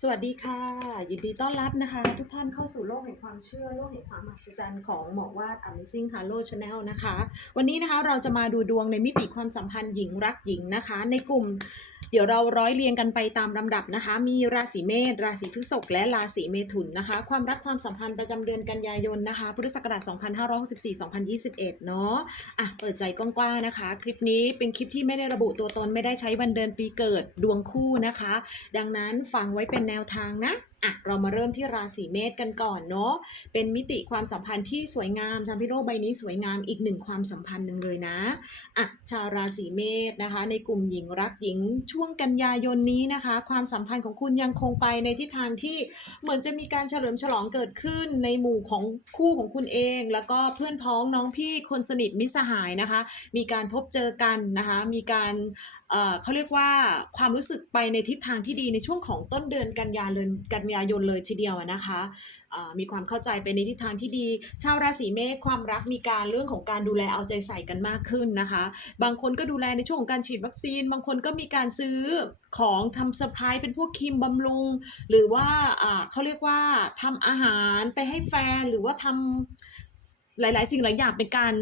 สวัสดีค่ะ ยินดีต้อนรับนะคะ ทุกท่านเข้าสู่โลกแห่งความเชื่อ โลกแห่งความมหัศจรรย์ของหมอวาด Amazing Tarot Channel นะคะ วันนี้นะคะเราจะมาดูดวงในมิติความสัมพันธ์หญิงรักหญิงนะคะ ในกลุ่ม เดี๋ยวเราร้อยเรียงกันไปตามลำดับนะคะ มีราศีเมษราศีพฤษภและราศีเมถุนนะคะ ความรักความสัมพันธ์ประจำเดือนกันยายนนะคะพุทธศักราช2564-2021 เนาะอะเปิดใจกว้างๆนะคะ คลิปนี้เป็นคลิปที่ไม่ได้ระบุตัวตนไม่ได้ใช้วันเดือนปีเกิดดวงคู่นะคะ ดังนั้นฟังไว้เป็นแนวทางนะ อะเรามาเริ่มที่ราศีเมษกันก่อนเนาะเป็นมิติความสัมพันธ์ที่สวยงามทำให้โลกใบนี้สวยงามอีกหนึ่งความสัมพันธ์หนึ่งเลยนะอะชาวราศีเมษนะคะ ในกลุ่มหญิงรักหญิงช่วงกันยายนนี้นะคะ ความสัมพันธ์ของคุณยังคงไปในทิศทางที่เหมือนจะมีการเฉลิมฉลองเกิดขึ้นในหมู่ของคู่ของคุณเอง แล้วก็เพื่อนพ้องน้องพี่คนสนิทมิตรสหายนะคะ มีการพบเจอกันนะคะ มีการเอ่อเขาเรียกว่าความรู้สึกไปในทิศทางที่ดีในช่วงของต้นเดือนกันยายนกันยายนเลยทีเดียวนะคะมีความเข้าใจไปในทิศทางที่ดี ชาวราศีเมษความรักมีการเรื่องของการดูแลเอาใจใส่กันมากขึ้นนะคะ บางคนก็ดูแลในช่วงของการฉีดวัคซีน บางคนก็มีการซื้อของทำเซอร์ไพรส์เป็นพวกครีมบำรุง หรือว่าเขาเรียกว่าทำอาหารไปให้แฟนหรือว่าทำหลาย ๆ สิ่งหลายอย่างเป็นการ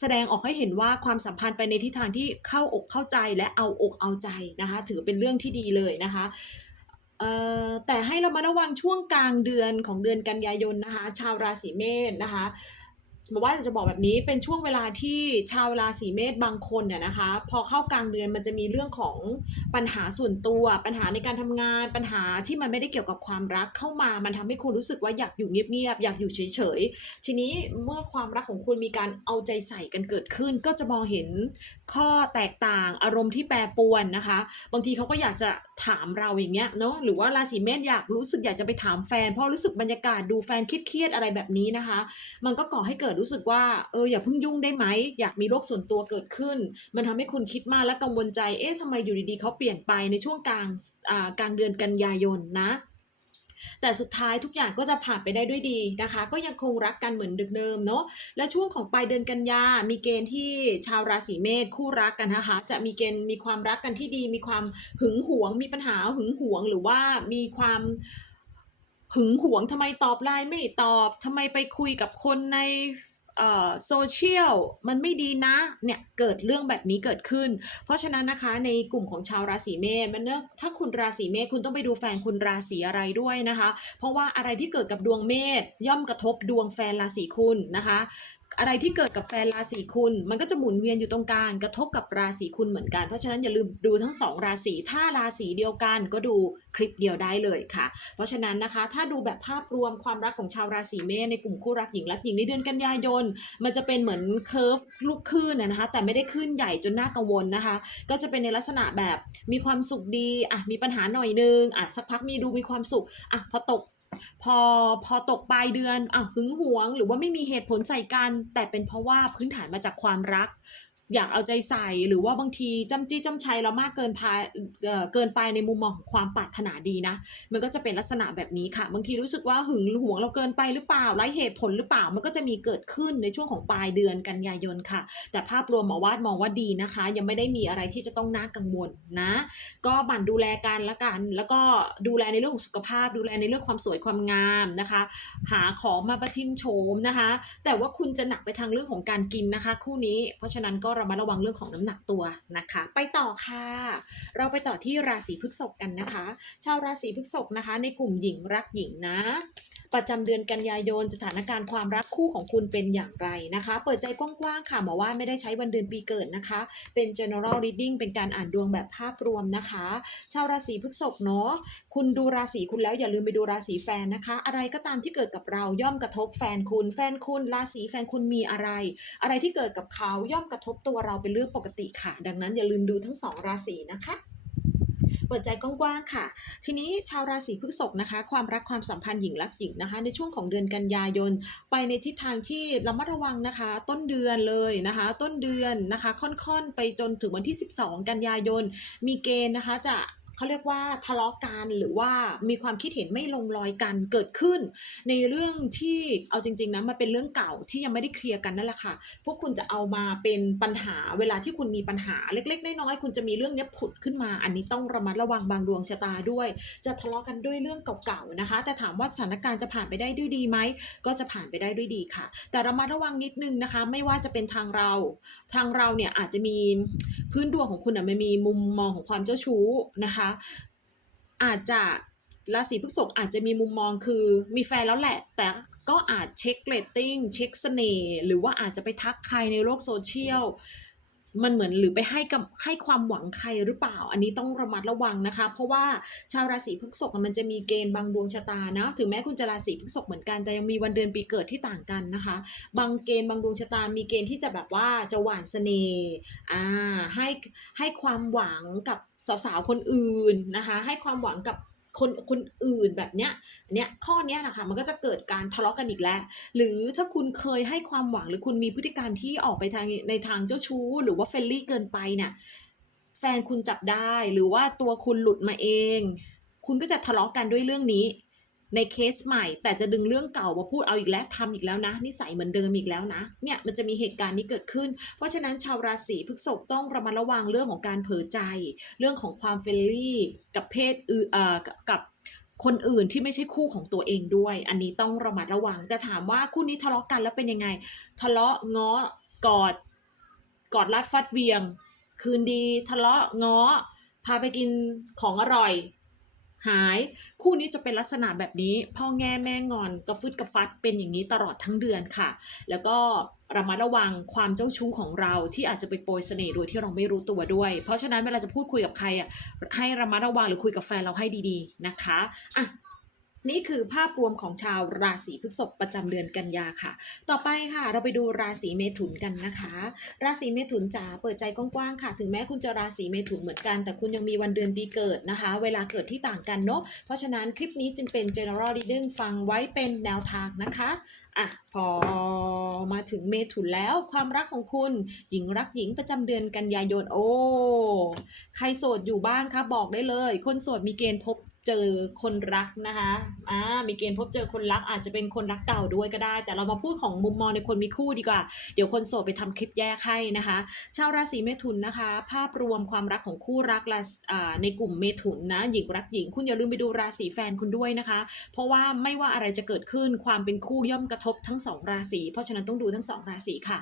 แสดงออกให้เห็นว่าความสัมพันธ์ไปในทิศทางที่เข้าอกเข้าใจและเอาอกเอาใจนะคะ ถือเป็นเรื่องที่ดีเลยนะคะ แต่ให้เรามาระวังช่วงกลางเดือนของเดือนกันยายนนะคะ ชาวราศีเมษนะคะ บอกว่าจะบอกแบบนี้เป็นช่วงเวลาที่ชาวราศีเมษบางคนเนี่ยนะคะ พอเข้ากลางเดือนมันจะมีเรื่องของปัญหาส่วนตัว ปัญหาในการทำงาน ปัญหาที่มันไม่ได้เกี่ยวกับความรักเข้ามา มันทำให้คุณรู้สึกว่าอยากอยู่เงียบๆอยากอยู่เฉยๆทีนี้เมื่อความรักของคุณมีการเอาใจใส่กันเกิดขึ้น ก็จะมองเห็นข้อแตกต่างอารมณ์ที่แปรปรวนนะคะ บางทีเขาก็อยากจะถามเราอย่างเงี้ยเนาะหรือว่าราศีเมษอยากรู้สึกอยากจะไปถามแฟนเพราะรู้สึกบรรยากาศดูแฟนเครียดๆอะไรแบบนี้นะคะ มันก็ก่อให้เกิดรู้สึกว่าเอออย่าเพิ่งยุ่งได้ไหมอยากมีโรคส่วนตัวเกิดขึ้น มันทำให้คุณคิดมากและกังวลใจเอ๊ะทำไมอยู่ดีๆเขาเปลี่ยนไปในช่วงกลางอ่ากลางเดือนกันยายนนะแต่สุดท้ายทุกอย่างก็จะผ่านไปได้ด้วยดีนะคะ ก็ยังคงรักกันเหมือนเดิมเนาะและช่วงของปลายเดือนกันยามีเกณฑ์ที่ชาวราศีเมษคู่รักกันนะคะ จะมีเกณฑ์มีความรักกันที่ดี มีความหึงหวง มีปัญหาหึงหวง หรือว่ามีความหึงหวงทำไมตอบไลน์ไม่ตอบทำไมไปคุยกับคนใน โซเชียลมันไม่ดีนะเนี่ยเกิดเรื่องแบบนี้เกิดขึ้น เพราะฉะนั้นนะคะในกลุ่มของชาวราศีเมษมันเนอะถ้าคุณราศีเมษคุณต้องไปดูแฟนคุณราศีอะไรด้วยนะคะ เพราะว่าอะไรที่เกิดกับดวงเมษย่อมกระทบดวงแฟนราศีคุณนะคะ อะไรที่เกิดกับแฟนราศีคุณ มันก็จะหมุนเวียนอยู่ตรงกลางกระทบกับราศีคุณเหมือนกัน เพราะฉะนั้นอย่าลืมดูทั้งสองราศีถ้าราศีเดียวกันก็ดูคลิปเดียวได้เลยค่ะ เพราะฉะนั้นนะคะ ถ้าดูแบบภาพรวมความรักของชาวราศีเมษในกลุ่มคู่รักหญิงรักหญิงในเดือนกันยายน มันจะเป็นเหมือนเคอร์ฟลูกคลื่นนะคะ แต่ไม่ได้คลื่นใหญ่จนน่ากังวลนะคะ ก็จะเป็นในลักษณะแบบมีความสุขดีอะมีปัญหาหน่อยนึงอะสักพักมีดูมีความสุขอะพอตก พอพอตกปลายเดือนอะหึงหวง หรือว่าไม่มีเหตุผลใส่กัน แต่เป็นเพราะว่าพื้นฐานมาจากความรัก อยากเอาใจใส่หรือว่าบางทีจำจี้จำชัยเรามากเกินพาเเกินไปในมุมมองของความปรารถนาดีนะ มันก็จะเป็นลักษณะแบบนี้ค่ะ บางทีรู้สึกว่าหึงหวงเราเกินไปหรือเปล่าไร้เหตุผลหรือเปล่า มันก็จะมีเกิดขึ้นในช่วงของปลายเดือนกันยายนค่ะ แต่ภาพรวมหมอวาดมองว่าดีนะคะ ยังไม่ได้มีอะไรที่จะต้องน่ากังวลนะ ก็หมั่นดูแลกันละกัน แล้วก็ดูแลในเรื่องของสุขภาพ ดูแลในเรื่องความสวยความงามนะคะ หาของมาประทินโฉมนะคะ แต่ว่าคุณจะหนักไปทางเรื่องของการกินนะคะ คู่นี้เพราะฉะนั้นก็ระมัดระวังเรื่องของน้ำหนักตัวนะคะ ไปต่อค่ะ เราไปต่อที่ราศีพฤษภกันนะคะ ชาวราศีพฤษภนะคะ ในกลุ่มหญิงรักหญิงนะ ประจำเดือนกันยายนสถานการณ์ความรักคู่ของคุณเป็นอย่างไรนะคะ เปิดใจกว้างๆค่ะหมอว่าไม่ได้ใช้วันเดือนปีเกิดนะคะ เป็น general reading เป็นการอ่านดวงแบบภาพรวมนะคะ ชาวราศีพฤษภเนาะคุณดูราศีคุณแล้วอย่าลืมไปดูราศีแฟนนะคะ อะไรก็ตามที่เกิดกับเราย่อมกระทบแฟนคุณ แฟนคุณราศีแฟนคุณมีอะไร อะไรที่เกิดกับเขาย่อมกระทบตัวเราเป็นเรื่องปกติค่ะ ดังนั้นอย่าลืมดูทั้งสองราศีนะคะ เปิดใจกว้างๆค่ะ ทีนี้ชาวราศีพฤษภนะคะ ความรักความสัมพันธ์หญิงรักหญิงนะคะ ในช่วงของเดือนกันยายน ไปในทิศทางที่ระมัดระวังนะคะ ต้นเดือนเลยนะคะ ต้นเดือนนะคะ ค่อนๆ ไปจนถึงวันที่ 12 กันยายน มีเกณฑ์นะคะจะ เขาเรียกว่าทะเลาะกันหรือว่ามีความคิดเห็นไม่ลงรอยกันเกิดขึ้น ในเรื่องที่เอาจริง ๆนะมันเป็นเรื่องเก่าที่ยังไม่ได้เคลียร์กันนั่นแหละค่ะ พวกคุณจะเอามาเป็นปัญหาเวลาที่คุณมีปัญหาเล็ก ๆ น้อยๆคุณจะมีเรื่องนี้ผุดขึ้นมา อันนี้ต้องระมัดระวังบางดวงชะตาด้วย จะทะเลาะกันด้วยเรื่องเก่าๆนะคะ แต่ถามว่าสถานการณ์จะผ่านไปได้ด้วยดีไหมก็จะผ่านไปได้ด้วยดีค่ะ แต่ระมัดระวังนิดนึงนะคะ ไม่ว่าจะเป็นทางเรา ทางเราเนี่ยอาจจะมีพื้นดวงของคุณอะมันมีมุมมองของความเจ้าชู้นะคะอาจจะราศีพฤษภอาจจะมีมุมมองคือมีแฟนแล้วแหละ แต่ก็อาจเช็คเรตติ้งเช็คเสน่ห์หรือว่าอาจจะไปทักใครในโลกโซเชียลมันเหมือนหรือไปให้กับให้ความหวังใครหรือเปล่า อันนี้ต้องระมัดระวังนะคะ เพราะว่าชาวราศีพฤษภมันจะมีเกณฑ์บางดวงชะตานะถึงแม้คุณจะราศีพฤษภเหมือนกันแต่ยังมีวันเดือนปีเกิดที่ต่างกันนะคะ บางเกณฑ์บางดวงชะตา มีเกณฑ์ที่จะแบบว่าจะหวานเสน่ห์อ่าให้ให้ความหวังกับ สาวๆคนอื่นนะคะ ให้ความหวังกับคนคนอื่นแบบเนี้ยเนี้ยข้อเนี้ยนะคะมันก็จะเกิดการทะเลาะกันอีกแล้ว หรือถ้าคุณเคยให้ความหวังหรือคุณมีพฤติการที่ออกไปทางในทางเจ้าชู้ หรือว่าเฟลลี่เกินไปเนี่ยแฟนคุณจับได้หรือว่าตัวคุณหลุดมาเอง คุณก็จะทะเลาะกันด้วยเรื่องนี้ ในเคสใหม่ แต่จะดึงเรื่องเก่ามาพูดเอาอีกแล้วทำอีกแล้วนะ นิสัยเหมือนเดิมอีกแล้วนะเนี่ยมันจะมีเหตุการณ์นี้เกิดขึ้น เพราะฉะนั้นชาวราศีพฤษภต้องระมัดระวังเรื่องของการเผลอใจ เรื่องของความเฟรลี่ กับเพศอื่นเอ่อกับกับคนอื่นที่ไม่ใช่คู่ของตัวเองด้วย อันนี้ต้องระมัดระวัง แต่ถามว่าคู่นี้ทะเลาะกันแล้วเป็นยังไง ทะเลาะง้อกอด กอดรัดฟัดเวียง คืนดี ทะเลาะง้อ พาไปกินของอร่อย หาย คู่นี้จะเป็นลักษณะแบบนี้ พ่อแง่แม่งอนกระฟึดกระฟัดเป็นอย่างนี้ตลอดทั้งเดือนค่ะ แล้วก็ระมัดระวังความเจ้าชู้ของเราที่อาจจะไปโปรยเสน่ห์โดยที่เราไม่รู้ตัวด้วย เพราะฉะนั้นเวลาจะพูดคุยกับใครอะให้ระมัดระวังหรือคุยกับแฟนเราให้ดีๆนะคะอะ นี่คือภาพรวมของชาวราศีพฤษภประจำเดือนกันยาค่ะ ต่อไปค่ะ เราไปดูราศีเมถุนกันนะคะ ราศีเมถุนจ๋าเปิดใจกว้างๆค่ะ ถึงแม้คุณจะราศีเมถุนเหมือนกัน แต่คุณยังมีวันเดือนปีเกิดนะคะ เวลาเกิดที่ต่างกันเนาะ เพราะฉะนั้นคลิปนี้จึงเป็น general reading ฟังไว้เป็นแนวทางนะคะอะพอมาถึงเมถุนแล้วความรักของคุณ หญิงรักหญิงประจำเดือนกันยายนโอ้ ใครโสดอยู่บ้างคะบอกได้เลย คนโสดมีเกณฑ์พบ เจอคนรักนะคะอ่ามีเกณฑ์พบเจอคนรักอาจจะเป็นคนรักเก่าด้วยก็ได้ แต่เรามาพูดของมุมมองในคนมีคู่ดีกว่า เดี๋ยวคนโสดไปทำคลิปแยกให้นะคะ ชาวราศีเมถุนนะคะ ภาพรวมความรักของคู่รักราศีอ่าในกลุ่มเมถุนนะหญิงรักหญิง คุณอย่าลืมไปดูราศีแฟนคุณด้วยนะคะ เพราะว่าไม่ว่าอะไรจะเกิดขึ้นความเป็นคู่ย่อมกระทบทั้งสองราศีเพราะฉะนั้นต้องดูทั้งสองราศีค่ะ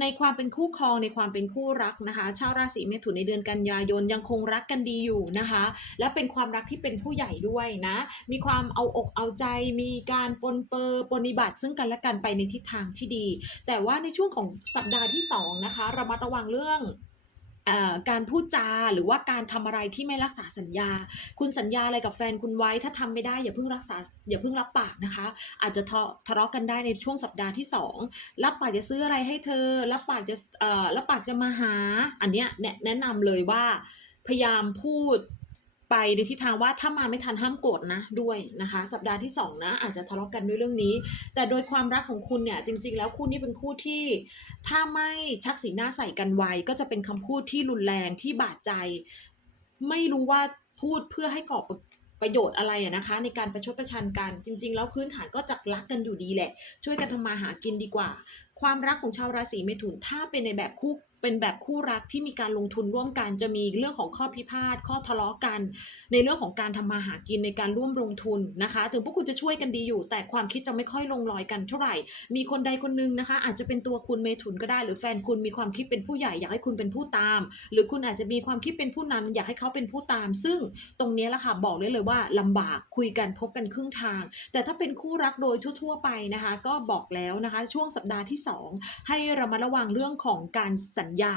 ในความเป็นคู่ครองในความเป็นคู่รักนะคะ ชาวราศีเมถุนในเดือนกันยายนยังคงรักกันดีอยู่นะคะ และเป็นความรักที่เป็นผู้ใหญ่ด้วยนะ มีความเอาอกเอาใจ มีการปนเปอร์ปฏิบัติซึ่งกันและกันไปในทิศทางที่ดี แต่ว่าในช่วงของสัปดาห์ที่สองนะคะระมัดระวังเรื่องการพูดจาหรือว่าการทำอะไรที่ไม่รักษาสัญญา คุณสัญญาอะไรกับแฟนคุณไว้ ถ้าทำไม่ได้อย่าเพิ่งรักษาอย่าเพิ่งรับปากนะคะ อาจจะทะทะเลาะกันได้ในช่วงสัปดาห์ที่สองรับปากจะซื้ออะไรให้เธอ รับปากจะรับปากจะมาหา อันเนี้ยแนะแนะนำเลยว่าพยายามพูด ไปในทิศทางว่าถ้ามาไม่ทันห้ามโกรธนะด้วยนะคะ สัปดาห์ที่สองนะอาจจะทะเลาะกันด้วยเรื่องนี้ แต่โดยความรักของคุณเนี่ยจริง ๆ แล้วคู่นี้เป็นคู่ที่ ถ้าไม่ชักสีหน้าใส่กันไวก็จะเป็นคำพูดที่รุนแรงที่บาดใจ ไม่รู้ว่าพูดเพื่อให้ก่อประโยชน์อะไรนะคะ ในการประชดประชันกันจริง ๆ แล้วพื้นฐานก็จักรักกันอยู่ดีแหละ ช่วยกันทำมาหากินดีกว่า ความรักของชาวราศีเมถุนถ้าเป็นในแบบคู่ เป็นแบบคู่รักที่มีการลงทุนร่วมกัน จะมีเรื่องของข้อพิพาทข้อทะเลาะกัน ในเรื่องของการทำมาหากินในการร่วมลงทุนนะคะ ถึงพวกคุณจะช่วยกันดีอยู่ แต่ความคิดจะไม่ค่อยลงรอยกันเท่าไหร่ มีคนใดคนหนึงนะคะ อาจจะเป็นตัวคุณเมถุนก็ได้ หรือแฟนคุณมีความคิดเป็นผู้ใหญ่อยากให้คุณเป็นผู้ตาม หรือคุณอาจจะมีความคิดเป็นผู้นำอยากให้เขาเป็นผู้ตาม ซึ่งตรงนี้ละค่ะบอกเลยเลยว่าลำบากคุยกันพบกันครึ่งทาง แต่ถ้าเป็นคู่รักโดยทั่ว ๆ ไปนะคะ ก็บอกแล้วนะคะ ช่วงสัปดาห์ที่ 2 ให้ระมัดระวังเรื่องของการสัญญญา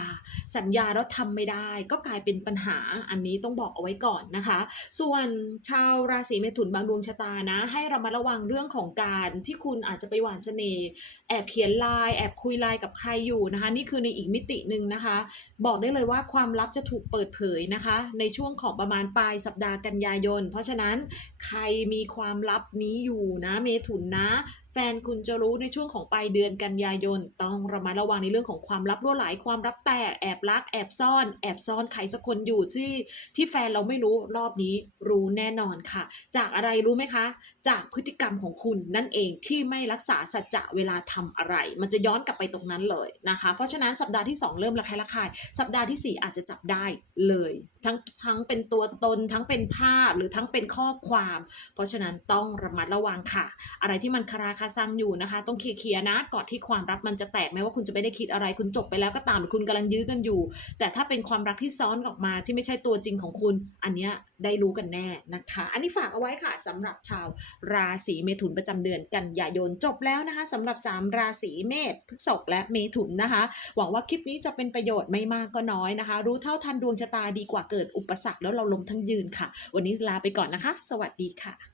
สัญญาแล้วทำไม่ได้ ก็กลายเป็นปัญหาอันนี้ต้องบอกเอาไว้ก่อนนะคะ ส่วนชาวราศีเมถุนบางดวงชะตานะ ให้ระมัดระวังเรื่องของการที่คุณอาจจะไปหวานเสน่ห์แอบเขียนไลน์แอบคุยไลน์กับใครอยู่นะคะ นี่คือในอีกมิติหนึ่งนะคะ บอกได้เลยว่าความลับจะถูกเปิดเผยนะคะ ในช่วงของประมาณปลายสัปดาห์กันยายน เพราะฉะนั้นใครมีความลับนี้อยู่นะเมถุนนะแฟนคุณจะรู้ในช่วงของปลายเดือนกันยายน ต้องระมัดระวังในเรื่องของความลับรั่วไหลความลับแตกแอบรักแอบซ่อน แอบซ่อนใครสักคนอยู่ที่ที่แฟนเราไม่รู้รอบนี้รู้แน่นอนค่ะ จากอะไรรู้ไหมคะ จากพฤติกรรมของคุณนั่นเองที่ไม่รักษาสัจจะเวลาทำอะไร มันจะย้อนกลับไปตรงนั้นเลยนะคะ เพราะฉะนั้นสัปดาห์ที่ 2 เริ่มระแคะระคาย สัปดาห์ทีสี่ 4 อาจจะจับได้เลย ทั้งทั้งเป็นตัวตนทั้งเป็นภาพหรือทั้งเป็นข้อความ เพราะฉะนั้นต้องระมัดระวังค่ะ อะไรที่มันคาราคาซังอยู่นะคะ ต้องเคลียร์ๆนะก่อนที่ความรักมันจะแตกแม้ว่าคุณจะไม่ได้คิดอะไรคุณจบไปแล้วก็ตามหรือคุณกำลังยื้อกันอยู่ แต่ถ้าเป็นความรักที่ซ้อนออกมาที่ไม่ใช่ตัวจริงของคุณ อันเนี้ยได้รู้กันแน่นะคะ อันนี้ฝากเอาไว้ค่ะสำหรับชาวราศีเมถุนประจำเดือนกันยายนจบแล้วนะคะสำหรับ 3 ราศีเมษพฤษภและเมถุนนะคะ หวังว่าคลิปนี้จะเป็นประโยชน์ไม่มากก็น้อยนะคะ รู้เท่าทันดวงชะตาดีกว่าเกิดอุปสรรคแล้วเราล้มทั้งยืนค่ะ วันนี้ลาไปก่อนนะคะ สวัสดีค่ะ